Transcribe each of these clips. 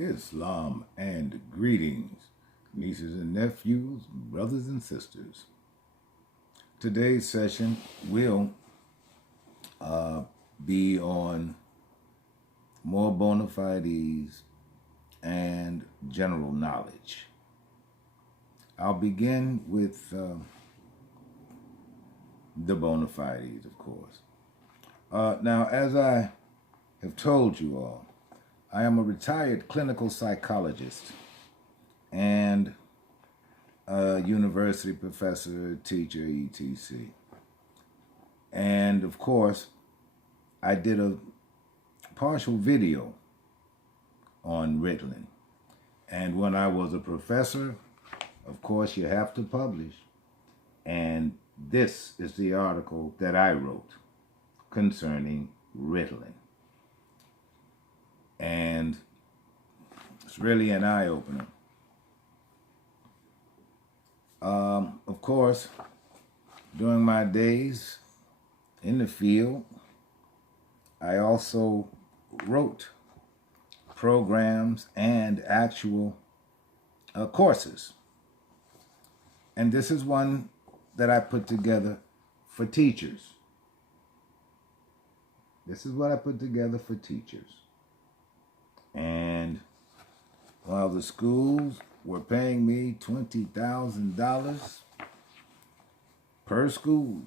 Islam and greetings, nieces and nephews, brothers and sisters. Today's session will be on more Bonafides and general knowledge. I'll begin with the Bonafides, of course. Now, as I have told you all, I am a retired clinical psychologist and a university professor, teacher, etc. And of course, I did a partial video on Ritalin. And when I was a professor, of course, you have to publish. And this is the article that I wrote concerning Ritalin. And it's really an eye-opener. Of course, during my days in the field, I also wrote programs and actual courses. And this is one that I put together for teachers. This is what I put together for teachers. And while the schools were paying me $20,000 per school,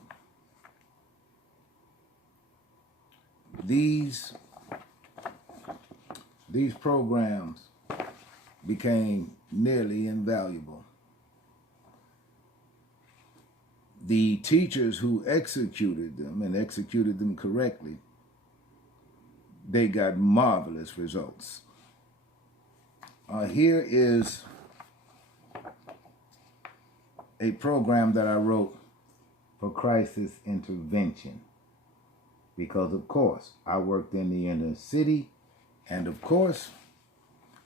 these programs became nearly invaluable. The teachers who executed them and executed them correctly, they got marvelous results. Here is a program that I wrote for crisis intervention. Because, of course, I worked in the inner city, and, of course,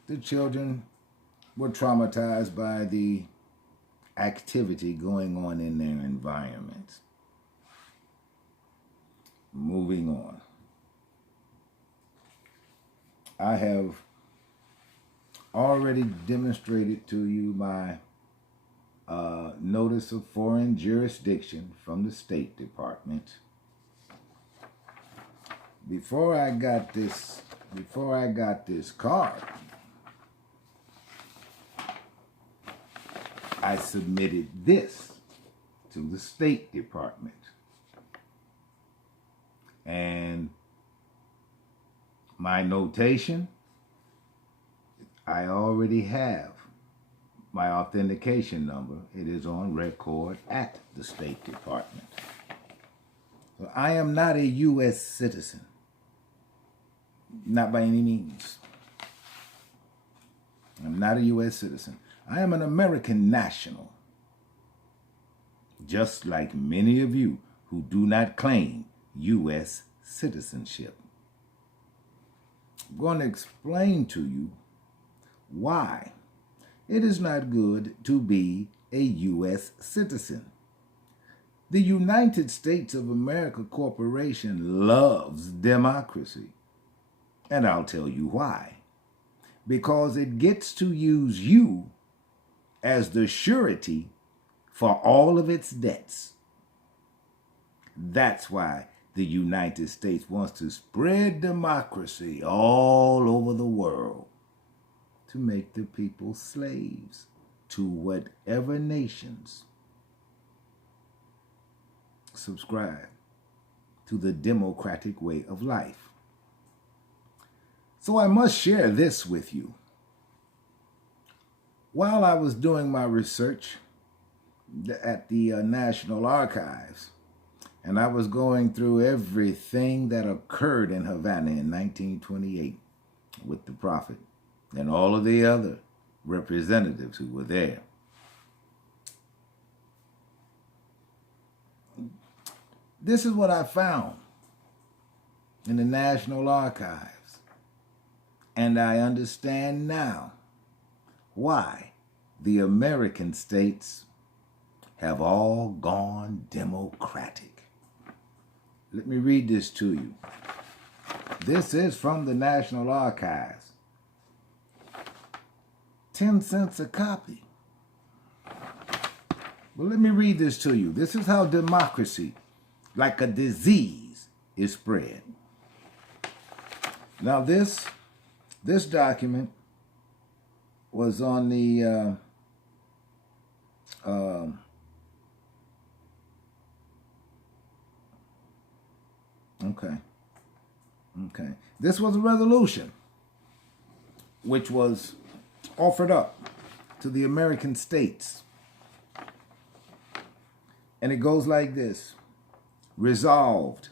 the children were traumatized by the activity going on in their environment. Moving on. I have already demonstrated to you my notice of foreign jurisdiction from the State Department. Before I got this card, I submitted this to the State Department. And my notation, I already have my authentication number. It is on record at the State Department. So I am not a U.S. citizen. Not by any means. I'm not a U.S. citizen. I am an American national. Just like many of you who do not claim U.S. citizenship. I'm going to explain to you why it is not good to be a U.S. citizen. The United States of America Corporation loves democracy. And I'll tell you why. Because it gets to use you as the surety for all of its debts. That's why the United States wants to spread democracy all over the world to make the people slaves to whatever nations subscribe to the democratic way of life. So I must share this with you. While I was doing my research at the National Archives, and I was going through everything that occurred in Havana in 1928 with the Prophet and all of the other representatives who were there, this is what I found in the National Archives. And I understand now why the American states have all gone democratic. Let me read this to you. This is from the National Archives. 10 cents a copy. Well, let me read this to you. This is how democracy, like a disease, is spread. Now, this document was on the okay. This was a resolution which was offered up to the American states. And it goes like this. Resolved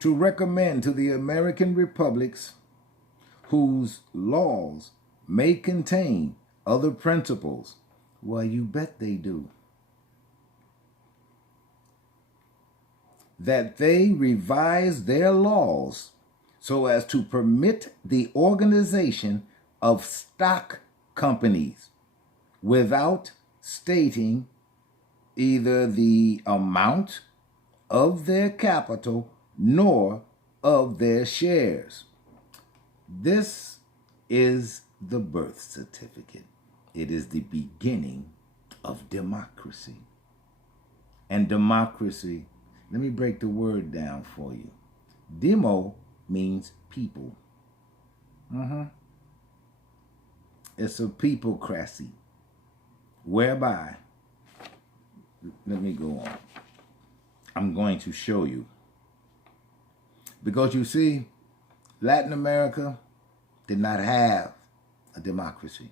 to recommend to the American republics whose laws may contain other principles. Well, you bet they do. That they revise their laws so as to permit the organization of stock companies without stating either the amount of their capital nor of their shares. This is the birth certificate. It is the beginning of democracy. And democracy, let me break the word down for you. Demo means people. It's a peoplecracy, whereby, let me go on. I'm going to show you. Because you see, Latin America did not have a democracy.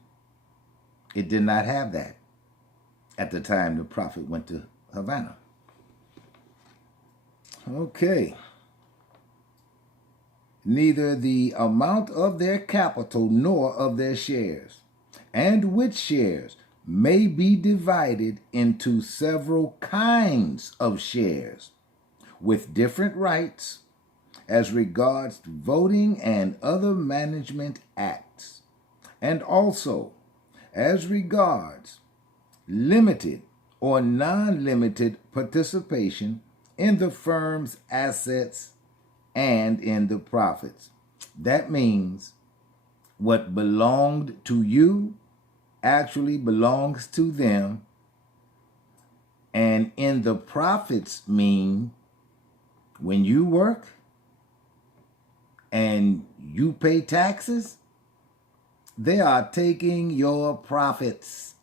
It did not have that at the time the prophet went to Havana. Okay. Neither the amount of their capital nor of their shares, and which shares may be divided into several kinds of shares with different rights as regards voting and other management acts, and also as regards limited or non-limited participation in the firm's assets and in the profits. That means what belonged to you actually belongs to them, and in the profits mean when you work and you pay taxes, they are taking your profits.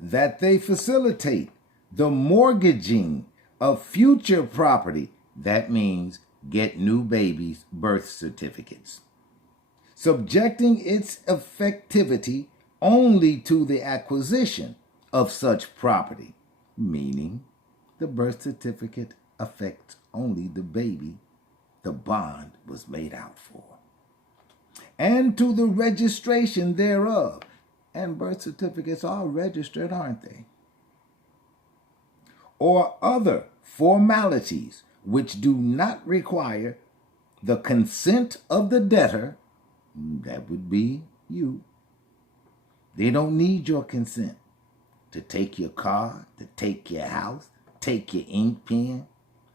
That they facilitate the mortgaging of future property. That means get new babies' birth certificates. Subjecting its effectivity only to the acquisition of such property, meaning the birth certificate affects only the baby the bond was made out for, and to the registration thereof. And birth certificates are registered, aren't they? Or other formalities which do not require the consent of the debtor. That would be you. They don't need your consent to take your car, to take your house, take your ink pen,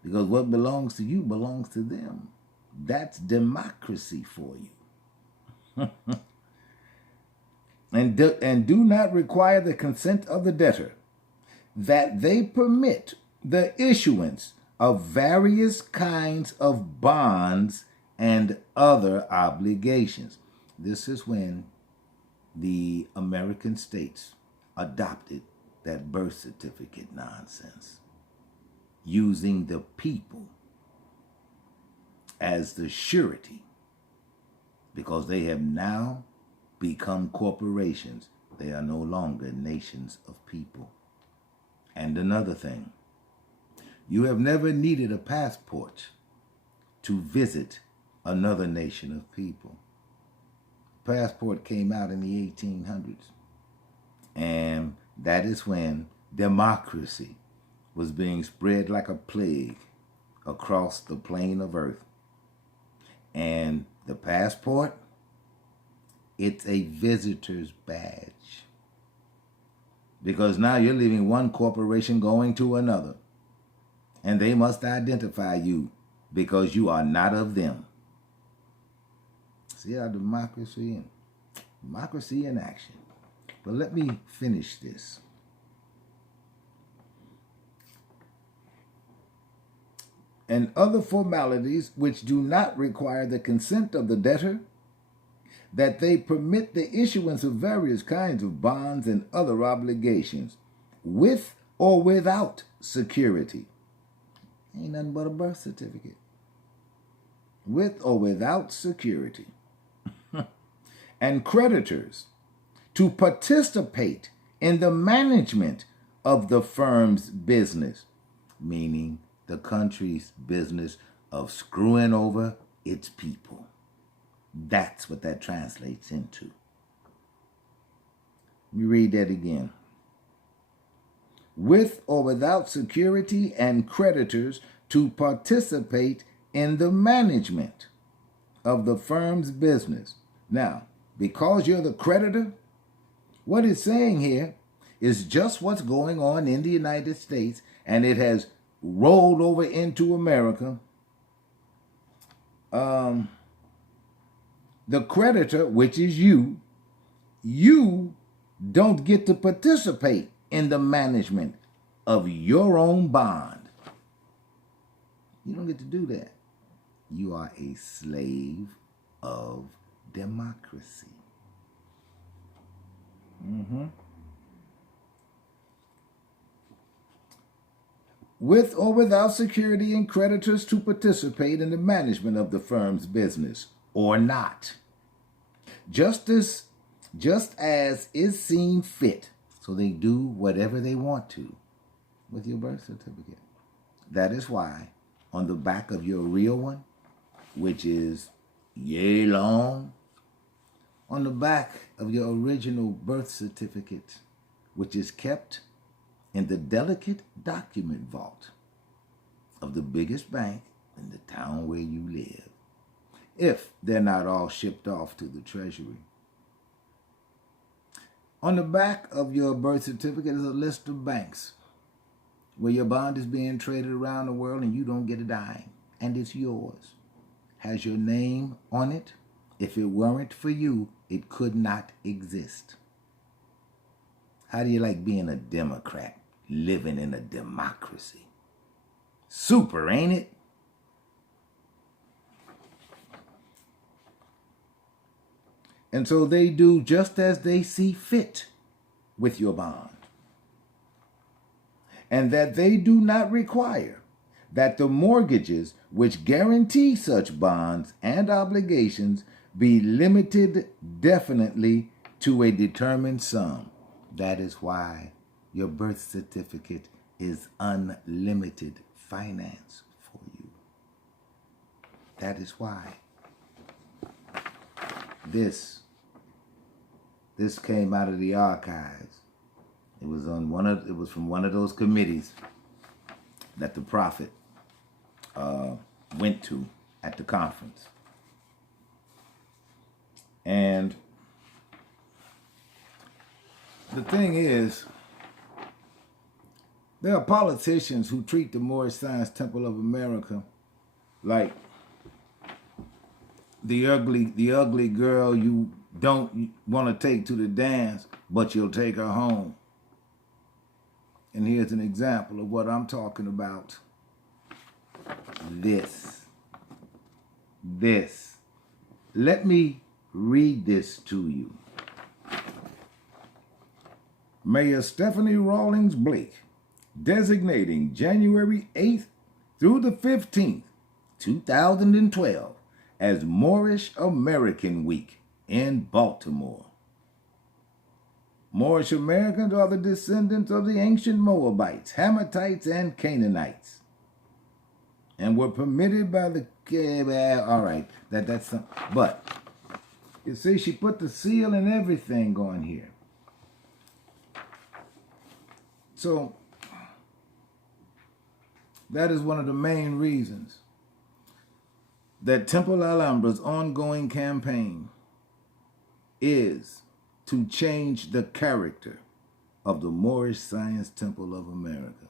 because what belongs to you belongs to them. That's democracy for you. And do not require the consent of the debtor, that they permit the issuance of various kinds of bonds and other obligations. This is when the American states adopted that birth certificate nonsense, using the people as the surety, because they have now become corporations. They are no longer nations of people. And another thing, you have never needed a passport to visit another nation of people. Passport came out in the 1800s. And that is when democracy was being spread like a plague across the plane of earth. And the passport, it's a visitor's badge. Because now you're leaving one corporation going to another. And they must identify you because you are not of them. See? See our democracy in action. But let me finish this. And other formalities which do not require the consent of the debtor, that they permit the issuance of various kinds of bonds and other obligations, with or without security. Ain't nothing but a birth certificate. With or without security. And creditors to participate in the management of the firm's business, meaning the country's business of screwing over its people. That's what that translates into. Let me read that again. With or without security and creditors to participate in the management of the firm's business. Now, because you're the creditor, what it's saying here is just what's going on in the United States, and it has rolled over into America. The creditor, which is you don't get to participate in the management of your own bond. You don't get to do that. You are a slave of democracy. With or without security and creditors to participate in the management of the firm's business, or not. Just as is seen fit. So they do whatever they want to with your birth certificate. That is why on the back of your real one, which is yay long, on the back of your original birth certificate, which is kept in the delicate document vault of the biggest bank in the town where you live, if they're not all shipped off to the Treasury. On the back of your birth certificate is a list of banks where your bond is being traded around the world and you don't get a dime, and it's yours. Has your name on it. If it weren't for you, it could not exist. How do you like being a Democrat, living in a democracy? Super, ain't it? And so they do just as they see fit with your bond. And that they do not require that the mortgages which guarantee such bonds and obligations be limited definitely to a determined sum. That is why your birth certificate is unlimited finance for you. That is why. This came out of the archives. It was from one of those committees that the prophet went to at the conference. And the thing is, there are politicians who treat the Moorish Science Temple of America like the ugly girl you don't want to take to the dance, but you'll take her home. And here's an example of what I'm talking about. This. Let me read this to you. Mayor Stephanie Rawlings Blake, designating January 8th through the 15th, 2012, as Moorish American Week in Baltimore. Moorish Americans are the descendants of the ancient Moabites, Hammatites, and Canaanites, and were permitted by the... all right, that's some... But, you see, she put the seal and everything on here. So, that is one of the main reasons that Temple Alhambra's ongoing campaign is to change the character of the Moorish Science Temple of America.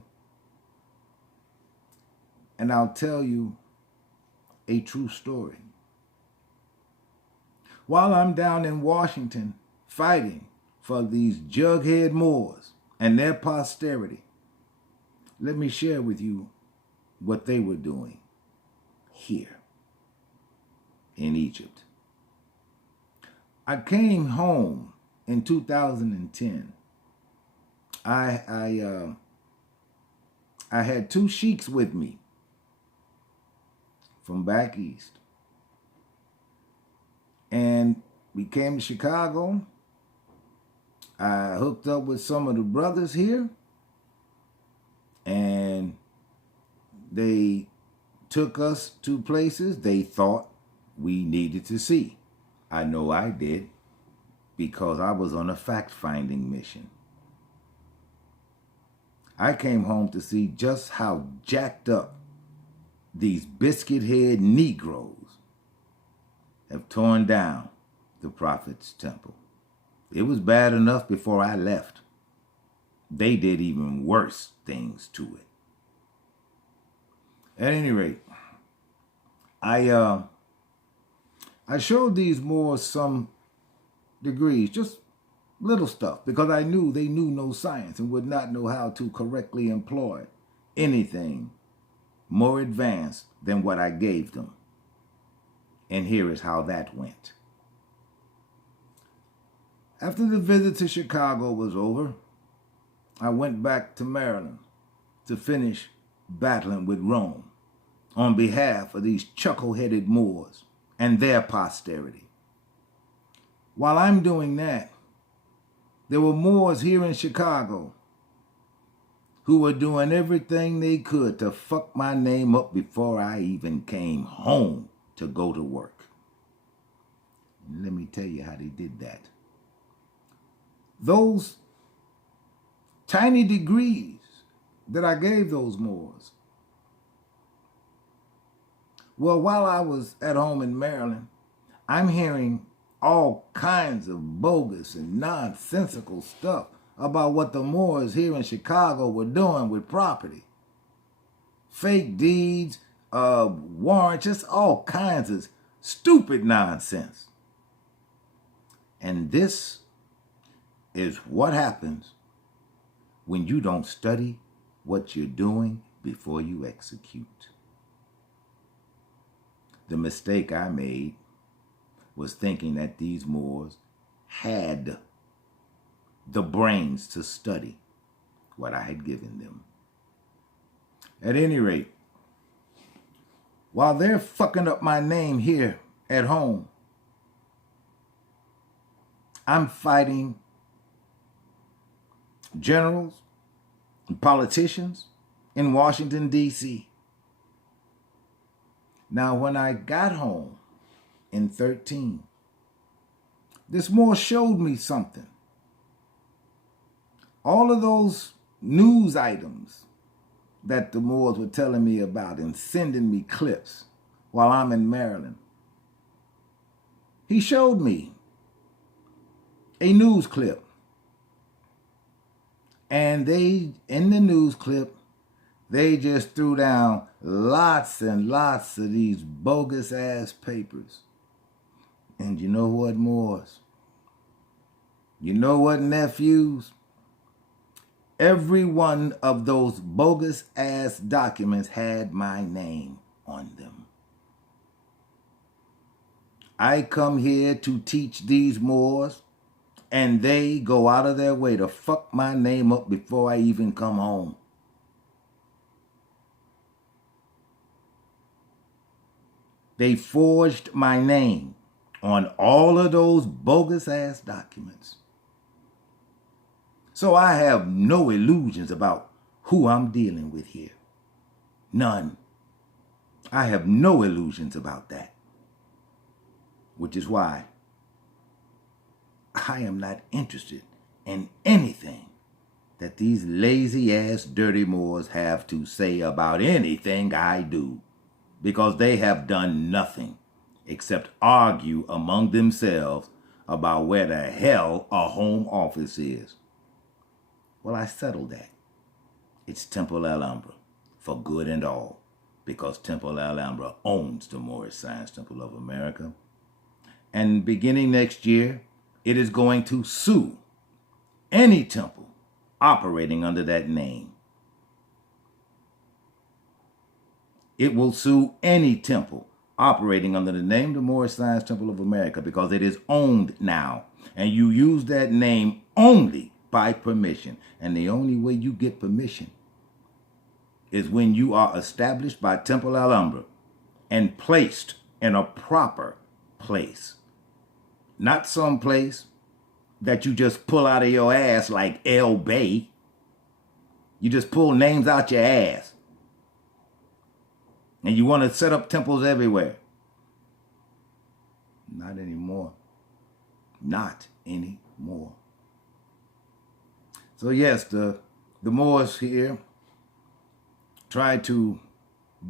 And I'll tell you a true story. while I'm down in Washington fighting for these jughead Moors and their posterity, let me share with you what they were doing here in Egypt. I came home in 2010. I had two sheiks with me from back east. And we came to Chicago. I hooked up with some of the brothers here. And they took us to places they thought we needed to see. I know I did, because I was on a fact-finding mission. I came home to see just how jacked up these biscuit-head Negroes have torn down the Prophet's temple. It was bad enough before I left. They did even worse things to it. At any rate, I showed these Moors some degrees, just little stuff, because I knew they knew no science and would not know how to correctly employ anything more advanced than what I gave them. And here is how that went. After the visit to Chicago was over, I went back to Maryland to finish battling with Rome on behalf of these chuckle-headed Moors and their posterity. While I'm doing that, there were Moors here in Chicago who were doing everything they could to fuck my name up before I even came home to go to work. And let me tell you how they did that. Those tiny degrees that I gave those Moors, well, while I was at home in Maryland, I'm hearing all kinds of bogus and nonsensical stuff about what the Moors here in Chicago were doing with property. Fake deeds, warrants, just all kinds of stupid nonsense. And this is what happens when you don't study what you're doing before you execute. The mistake I made was thinking that these Moors had the brains to study what I had given them. At any rate, while they're fucking up my name here at home, I'm fighting generals and politicians in Washington, D.C. Now, when I got home in 2013, this Moor showed me something. All of those news items that the Moors were telling me about and sending me clips while I'm in Maryland, he showed me a news clip. And they, in the news clip, they just threw down lots and lots of these bogus-ass papers. And you know what, Moors? You know what, nephews? Every one of those bogus-ass documents had my name on them. I come here to teach these Moors, and they go out of their way to fuck my name up before I even come home. They forged my name on all of those bogus-ass documents. So I have no illusions about who I'm dealing with here. None. I have no illusions about that. Which is why I am not interested in anything that these lazy-ass dirty Moors have to say about anything I do, because they have done nothing except argue among themselves about where the hell a home office is. Well, I settled that. It's Temple Alhambra, for good and all, because Temple Alhambra owns the Moorish Science Temple of America, And beginning next year, it is going to sue any temple operating under that name. It will sue any temple operating under the name the Moorish Science Temple of America because it is owned now. And you use that name only by permission. And the only way you get permission is when you are established by Princeanaelbey and placed in a proper place. Not some place that you just pull out of your ass like Elbey. You just pull names out your ass. And you want to set up temples everywhere. Not anymore. Not anymore. So yes, the Moors here tried to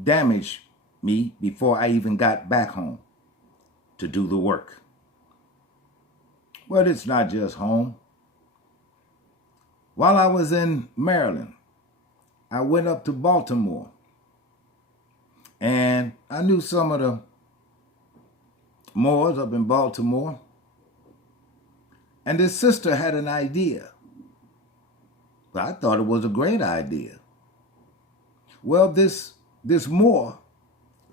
damage me before I even got back home to do the work. Well, it's not just home. While I was in Maryland, I went up to Baltimore. And I knew some of the Moors up in Baltimore. And this sister had an idea. But I thought it was a great idea. Well, this Moor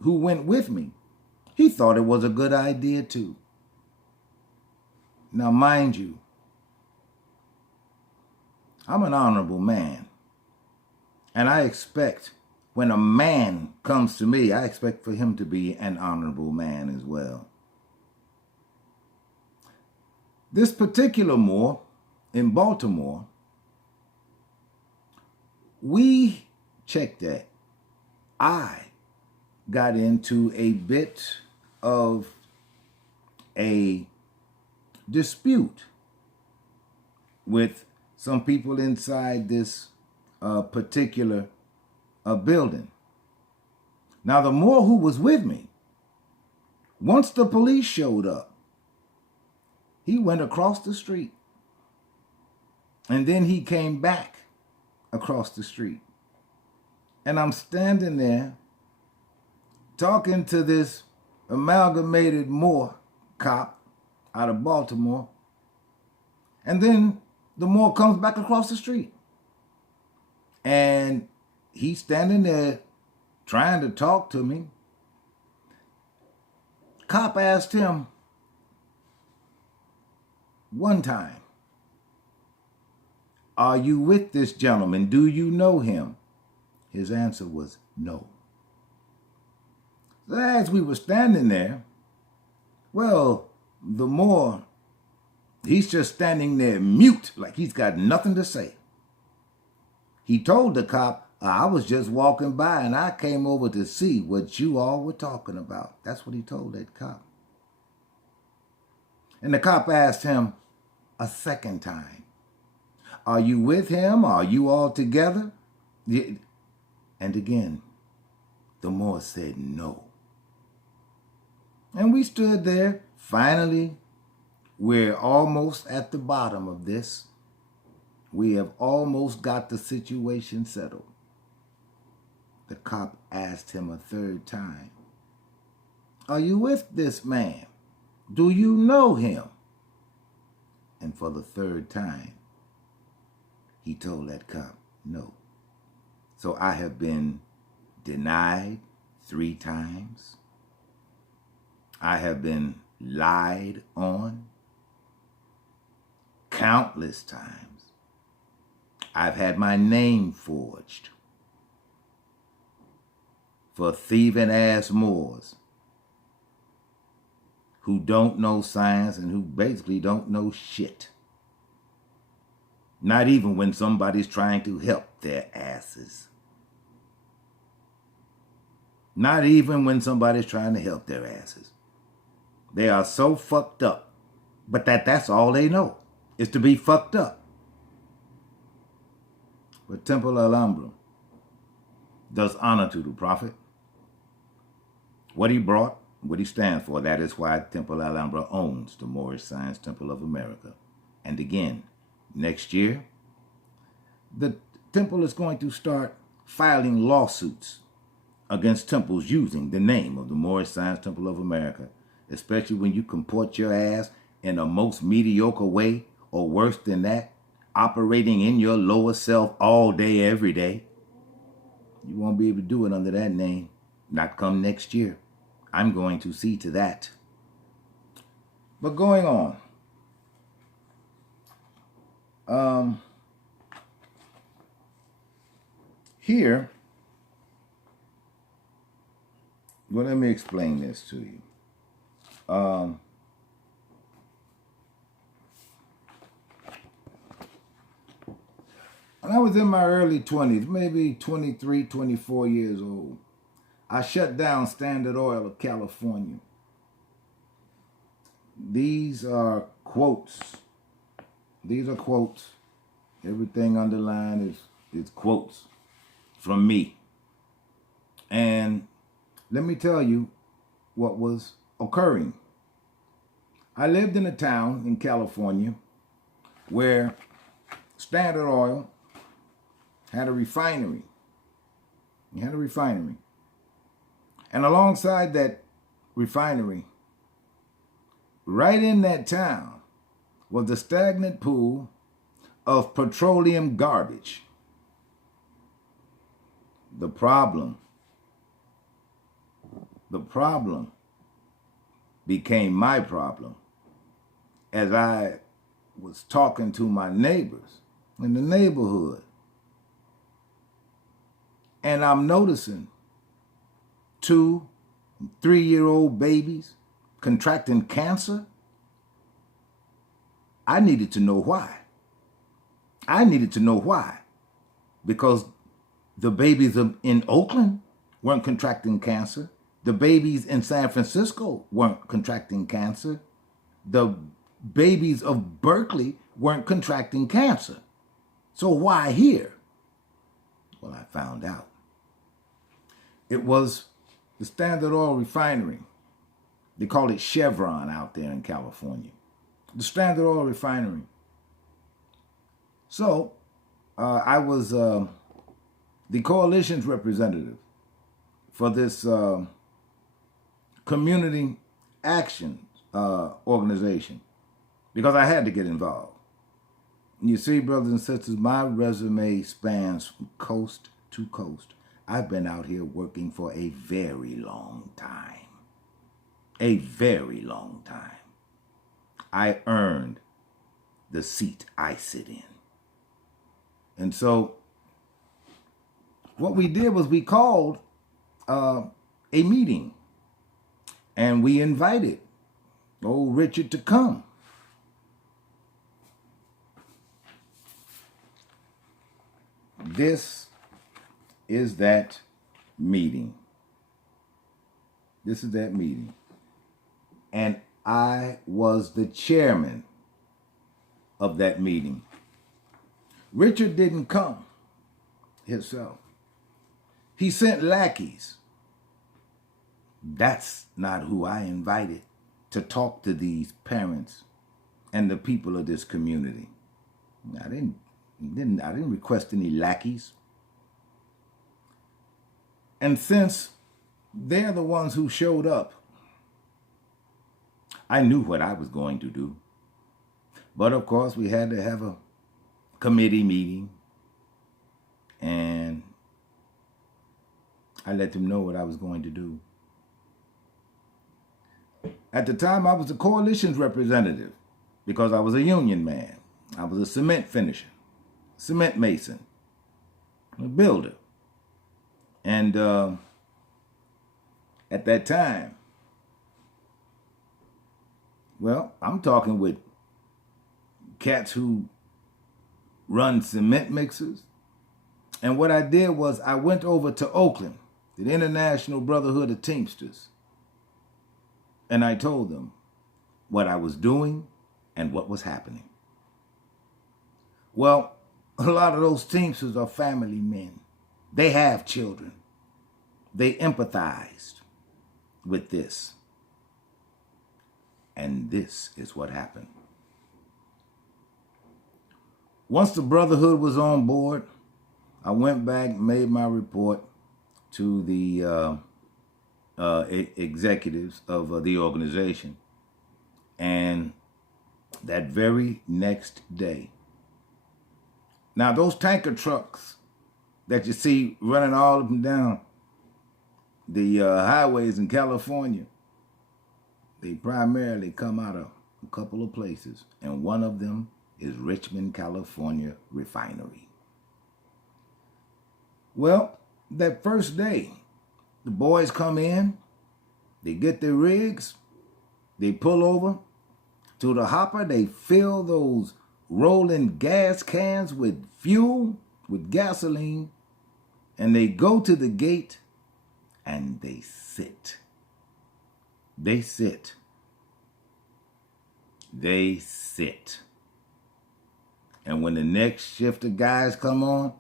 who went with me, he thought it was a good idea too. Now, mind you, I'm an honorable man. And I expect when a man comes to me, I expect for him to be an honorable man as well. This particular Moor in Baltimore, we checked that. I got into a bit of a dispute with some people inside this particular building. Now, the Moor who was with me, once the police showed up, he went across the street. And then he came back across the street. And I'm standing there talking to this amalgamated Moor cop out of Baltimore. And then the Moor comes back across the street. And he's standing there trying to talk to me. Cop asked him one time, "Are you with this gentleman? Do you know him?" His answer was no. So as we were standing there, well, the Moor, he's just standing there mute, like he's got nothing to say. He told the cop, "I was just walking by and I came over to see what you all were talking about." That's what he told that cop. And the cop asked him a second time, "Are you with him? Are you all together?" And again, the Moor said no. And we stood there. Finally, we're almost at the bottom of this. We have almost got the situation settled. The cop asked him a third time, "Are you with this man? Do you know him?" And for the third time, he told that cop no. So I have been denied 3 times. I have been lied on countless times. I've had my name forged for thieving ass Moors who don't know science and who basically don't know shit. Not even when somebody's trying to help their asses. Not even when somebody's trying to help their asses. They are so fucked up, but that's all they know, is to be fucked up. But Princeanaelbey does honor to the prophet. What he brought, what he stands for, that is why Princeanaelbey owns the Moorish Science Temple of America. And again, next year, the temple is going to start filing lawsuits against temples using the name of the Moorish Science Temple of America. especially when you comport your ass in a most mediocre way or worse than that, operating in your lower self all day, every day. You won't be able to do it under that name. Not come next year. I'm going to see to that. But going on. Here, well, let me explain this to you. When I was in my early 20s, maybe 23, 24 years old, I shut down Standard Oil of California. These are quotes. These are quotes. Everything underlined is quotes from me. And let me tell you what was occurring. I lived in a town in California where Standard Oil had a refinery. He had a refinery. And alongside that refinery, right in that town, was the stagnant pool of petroleum garbage. The problem became my problem as I was talking to my neighbors in the neighborhood. And I'm noticing 2- and 3-year-old babies contracting cancer. I needed to know why. Because the babies in Oakland weren't contracting cancer. The babies in San Francisco weren't contracting cancer. The babies of Berkeley weren't contracting cancer. So why here? Well, I found out. It was the Standard Oil refinery. They call it Chevron out there in California. The Standard Oil refinery. So I was the coalition's representative for this community action organization because I had to get involved. You see, brothers and sisters, my resume spans from coast to coast. I've been out here working for a very long time. A very long time. I earned the seat I sit in. And so what we did was we called a meeting and we invited old Richard to come. This is that meeting. This is that meeting. And I was the chairman of that meeting. Richard didn't come himself. He sent lackeys. That's not who I invited to talk to these parents and the people of this community. I didn't request any lackeys. And since they're the ones who showed up, I knew what I was going to do. But of course, we had to have a committee meeting. And I let them know what I was going to do. At the time, I was the coalition's representative because I was a union man. I was a cement finisher, cement mason, a builder. And at that time, well, I'm talking with cats who run cement mixers. And what I did was I went over to Oakland, the International Brotherhood of Teamsters, and I told them what I was doing and what was happening. Well, a lot of those Teamsters are family men. They have children. They empathized with this. And this is what happened. Once the Brotherhood was on board, I went back and made my report to the executives of the organization. And that very next day, now those tanker trucks that you see running all up and down the highways in California, they primarily come out of a couple of places, and one of them is Richmond, California refinery. Well, that first day, the boys come in, they get their rigs, they pull over to the hopper, they fill those rolling gas cans with fuel, with gasoline, and they go to the gate and they sit. They sit. They sit. And when the next shift of guys come on,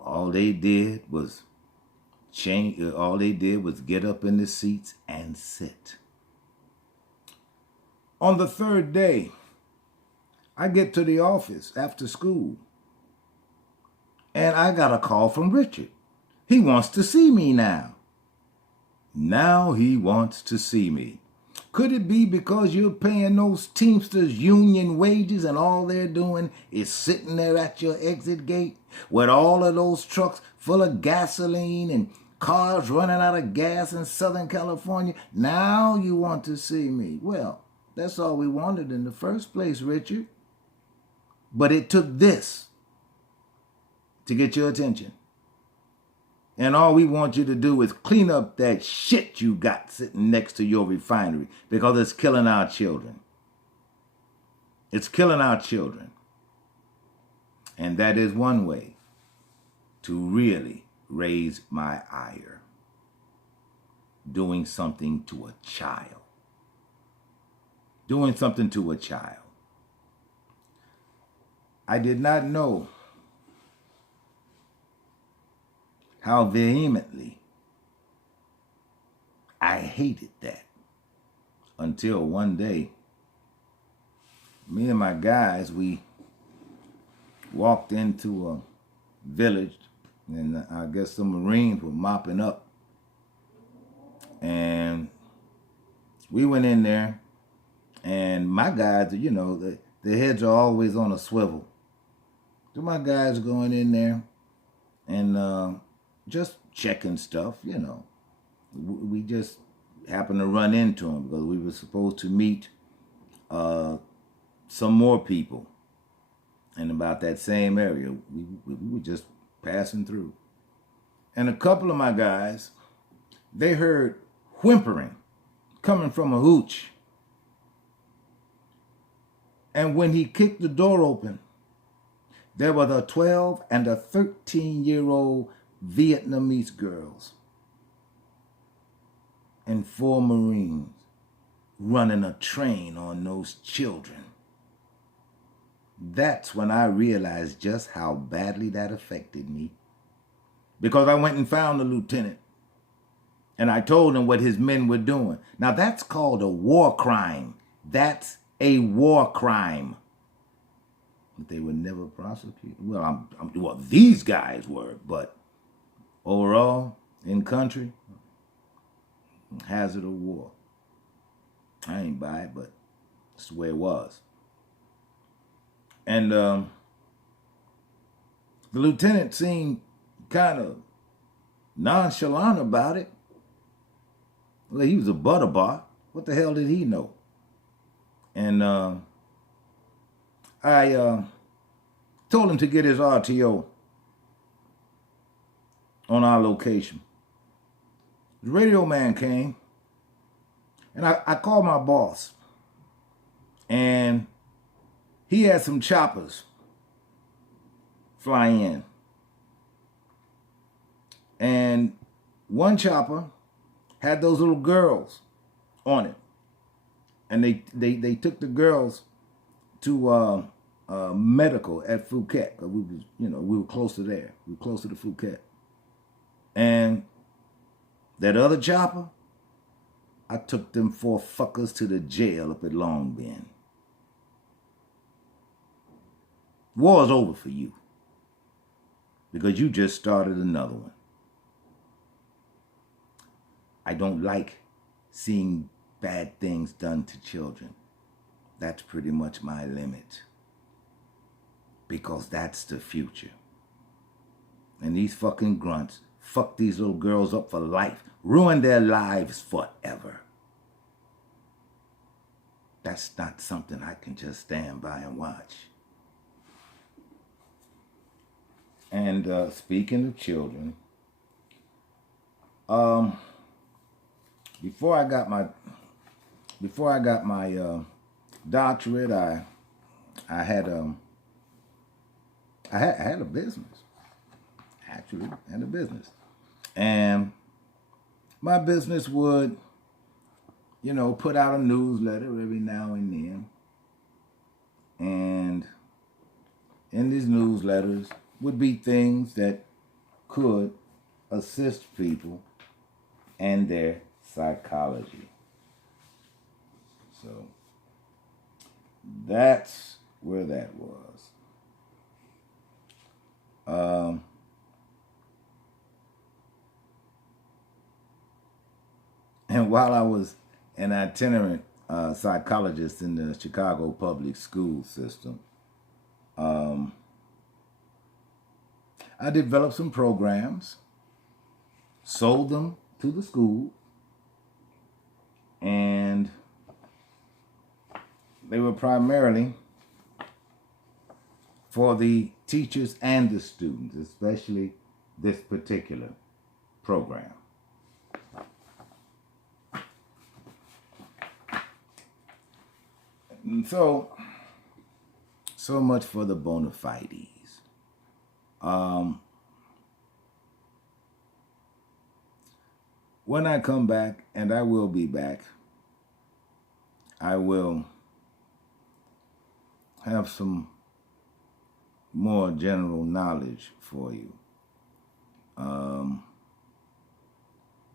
all they did was get up in the seats and sit. On the third day, I get to the office after school, and I got a call from Richard. He wants to see me now. Now he wants to see me. Could it be because you're paying those Teamsters union wages and all they're doing is sitting there at your exit gate with all of those trucks full of gasoline and cars running out of gas in Southern California? Now you want to see me. Well, that's all we wanted in the first place, Richard. But it took this to get your attention. And all we want you to do is clean up that shit you got sitting next to your refinery, because it's killing our children. It's killing our children. And that is one way to really raise my ire. Doing something to a child. Doing something to a child. I did not know how vehemently I hated that until one day, me and my guys, we walked into a village, and I guess some Marines were mopping up. And we went in there, and my guys, you know, the heads are always on a swivel. So my guys are going in there and just checking stuff, you know. We just happened to run into them because we were supposed to meet some more people in about that same area. We were just passing through. And a couple of my guys, they heard whimpering coming from a hooch. And when he kicked the door open, there were the 12 and a 13-year-old Vietnamese girls and 4 Marines running a train on those children. That's when I realized just how badly that affected me. Because I went and found the lieutenant and I told him what his men were doing. Now that's called a war crime. That's a war crime. But they were never prosecuted. Well, well, these guys were, but overall, in country, hazard of war. I ain't buy it, but it's the way it was. And the lieutenant seemed kind of nonchalant about it. Well, he was a butterbar. What the hell did he know? And I told him to get his RTO on our location. The radio man came, and I called my boss, and he had some choppers fly in. And one chopper had those little girls on it. And they took the girls to medical at Phuket. We were close to there. We were close to the Phuket. And that other chopper, I took them 4 fuckers to the jail up at Long Bend. War's over for you. Because you just started another one. I don't like seeing bad things done to children. That's pretty much my limit. Because that's the future. And these fucking grunts fuck these little girls up for life. Ruin their lives forever. That's not something I can just stand by and watch. And speaking of children, before I got my doctorate, I had a business. Actually, had a business, and my business would, put out a newsletter every now and then, and in these newsletters would be things that could assist people and their psychology. So that's where that was. And while I was an itinerant psychologist in the Chicago public school system, I developed some programs, sold them to the school, and they were primarily for the teachers and the students, especially this particular program. And so much for the Bonafides. When I come back, and I will be back, I will have some more general knowledge for you.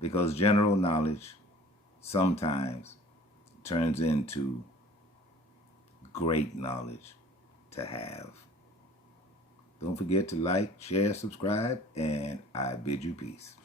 Because general knowledge sometimes turns into great knowledge to have. Don't forget to like, share, subscribe, and I bid you peace.